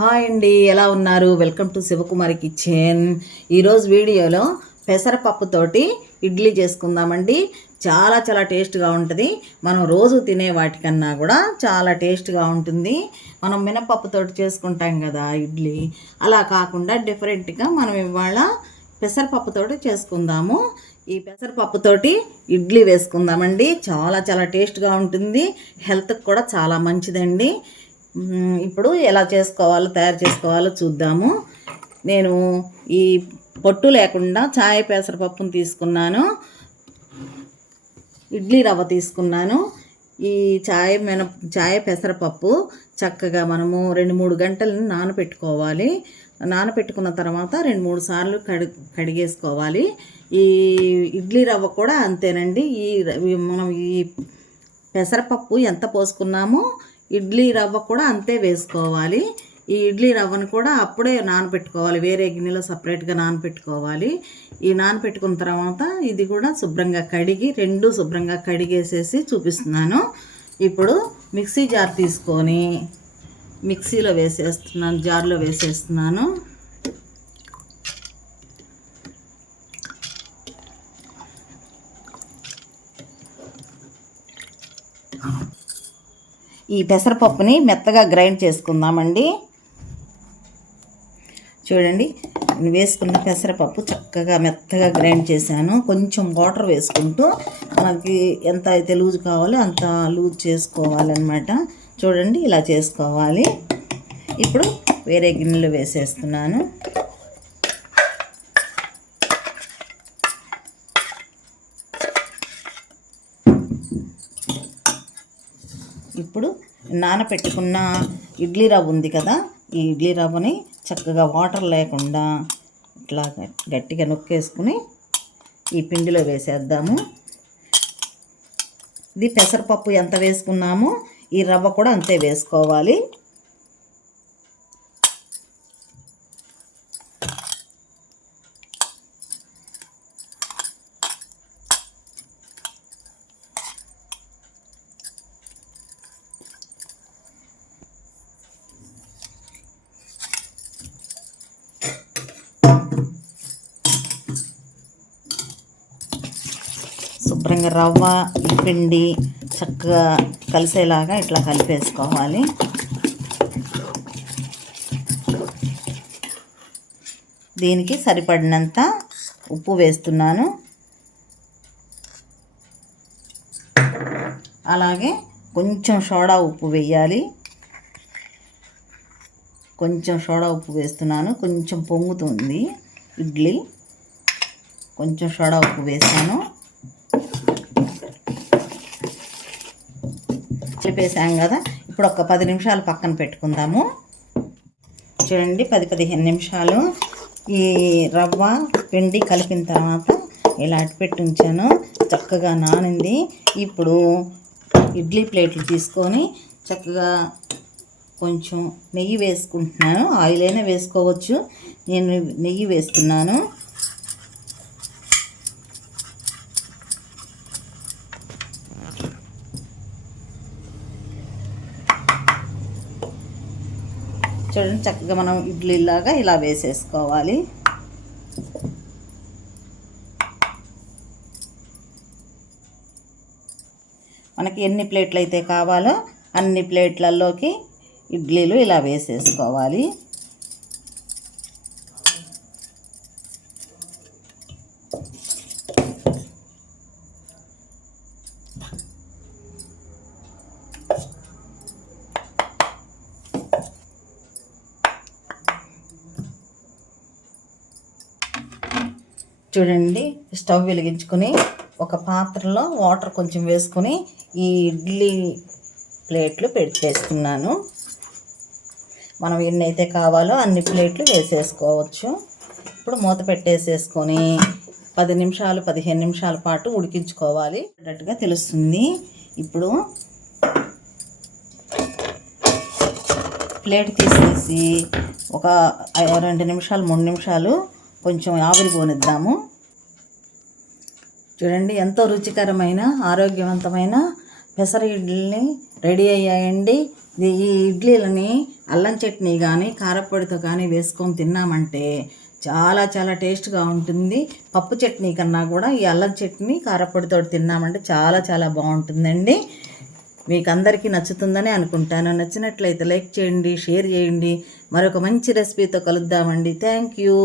Hi అండి, ఎలా ఉన్నారు? Welcome to Shivakumari kitchen. ఈరోజు వీడియోలో పెసరపప్పుతోటి ఇడ్లీ చేసుకుందామండి. చాలా చాలా టేస్ట్గా ఉంటుంది. మనం రోజు తినే వాటికన్నా కూడా చాలా టేస్ట్గా ఉంటుంది. మనం మినపప్పుతోటి చేసుకుంటాం కదా ఇడ్లీ, అలా కాకుండా డిఫరెంట్గా మనం ఇవాళ పెసరపప్పుతోటి చేసుకుందాము. ఈ పెసరపప్పుతోటి ఇడ్లీ వేసుకుందామండి. చాలా చాలా టేస్ట్గా ఉంటుంది. హెల్త్కి కూడా చాలా మంచిదండి. ఇప్పుడు ఎలా తయారు చేసుకోవాలో చూద్దాము. నేను ఈ పొట్టు లేకుండా చాయ్ పెసరపప్పును తీసుకున్నాను, ఇడ్లీ రవ్వ తీసుకున్నాను. ఈ చాయ్ పెసరపప్పు చక్కగా మనము 2-3 గంటలను నానబెట్టుకోవాలి. నానబెట్టుకున్న తర్వాత 2-3 సార్లు కడిగేసుకోవాలి. ఈ ఇడ్లీ రవ్వ కూడా అంతేనండి. మనం ఈ పెసరపప్పు ఎంత పోసుకున్నామో ఇడ్లీ రవ్వ కూడా అంతే వేసుకోవాలి. ఈ ఇడ్లీ రవ్వను కూడా అప్పుడే నానబెట్టుకోవాలి, వేరే గిన్నెలో సపరేట్గా నానబెట్టుకోవాలి. ఈ నానబెట్టుకున్న తర్వాత ఇది కూడా శుభ్రంగా శుభ్రంగా కడిగేసేసి చూపిస్తున్నాను. ఇప్పుడు మిక్సీ జార్ తీసుకొని జార్లో వేసేస్తున్నాను. ఈ పెసరపప్పుని మెత్తగా గ్రైండ్ చేసుకుందామండి. చూడండి, వేసుకున్న పెసరపప్పు చక్కగా మెత్తగా గ్రైండ్ చేశాను. కొంచెం వాటర్ వేసుకుంటూ మనకి ఎంత అయితే లూజ్ కావాలో అంత లూజ్ చేసుకోవాలన్నమాట. చూడండి, ఇలా చేసుకోవాలి. ఇప్పుడు వేరే గిన్నెలో వేసేస్తున్నాను. ఇప్పుడు నానపెట్టుకున్న ఇడ్లీ రవ్వ ఉంది కదా, ఈ ఇడ్లీ రవ్వని చక్కగా వాటర్ లేకుండా ఇట్లా గట్టిగా నొక్కేసుకుని ఈ పిండిలో వేసేద్దాము. ఇది పెసరపప్పు ఎంత వేసుకున్నామో ఈ రవ్వ కూడా అంతే వేసుకోవాలి. శుభ్రంగా రవ్వ పిండి చక్కగా కలిసేలాగా ఇట్లా కలిపేసుకోవాలి. దీనికి సరిపడినంత ఉప్పు వేస్తున్నాను. అలాగే కొంచెం సోడా ఉప్పు వేయాలి. కొంచెం సోడా ఉప్పు వేస్తున్నాను. కొంచెం పొంగుతుంది ఇడ్లీ, కొంచెం సోడా ఉప్పు వేసాను. కలిపేసాం కదా, ఇప్పుడు ఒక 10 నిమిషాలు పక్కన పెట్టుకుందాము. చూడండి, 10-15 నిమిషాలు ఈ రవ్వ పిండి కలిపిన తర్వాత ఇలా అట్టిపెట్టి ఉంచాను. చక్కగా నానింది. ఇప్పుడు ఇడ్లీ ప్లేట్లు తీసుకొని చక్కగా కొంచెం నెయ్యి వేసుకుంటున్నాను. ఆయిల్ అయినా వేసుకోవచ్చు, నేను నెయ్యి వేస్తున్నాను. చూడండి, చక్కగా మనం ఇడ్లీలాగా ఇలా వేసేసుకోవాలి. మనకి ఎన్ని ప్లేట్లు అయితే కావాలో అన్ని ప్లేట్లలోకి ఇడ్లీలు ఇలా వేసేసుకోవాలి. చూడండి, స్టవ్ వెలిగించుకొని ఒక పాత్రలో వాటర్ కొంచెం వేసుకొని ఈ ఇడ్లీ ప్లేట్లు పెట్టేస్తున్నాను. మనం ఎన్నైతే కావాలో అన్ని ప్లేట్లు వేసేసుకోవచ్చు. ఇప్పుడు మూత పెట్టేసేసుకొని 10-15 నిమిషాల పాటు ఉడికించుకోవాలి. అన్నట్టుగా తెలుస్తుంది. ఇప్పుడు ప్లేట్ తీసేసి ఒక 2 నిమిషాలు 3 నిమిషాలు కొంచెం ఆవిరి పోనిద్దాము. చూడండి, ఎంతో రుచికరమైన ఆరోగ్యవంతమైన పెసర ఇడ్లీని రెడీ అయ్యాయండి. ఈ ఇడ్లీలని అల్లం చట్నీ కానీ కారపొడితో కానీ వేసుకొని తిన్నామంటే చాలా చాలా టేస్ట్గా ఉంటుంది. పప్పు చట్నీ కన్నా కూడా ఈ అల్లం చట్నీ కారపొడితో తిన్నామంటే చాలా చాలా బాగుంటుందండి. మీకు అందరికీ నచ్చుతుందని అనుకుంటాను. నచ్చినట్లయితే లైక్ చేయండి, షేర్ చేయండి. మరొక మంచి రెసిపీతో కలుద్దామండి. Thank you.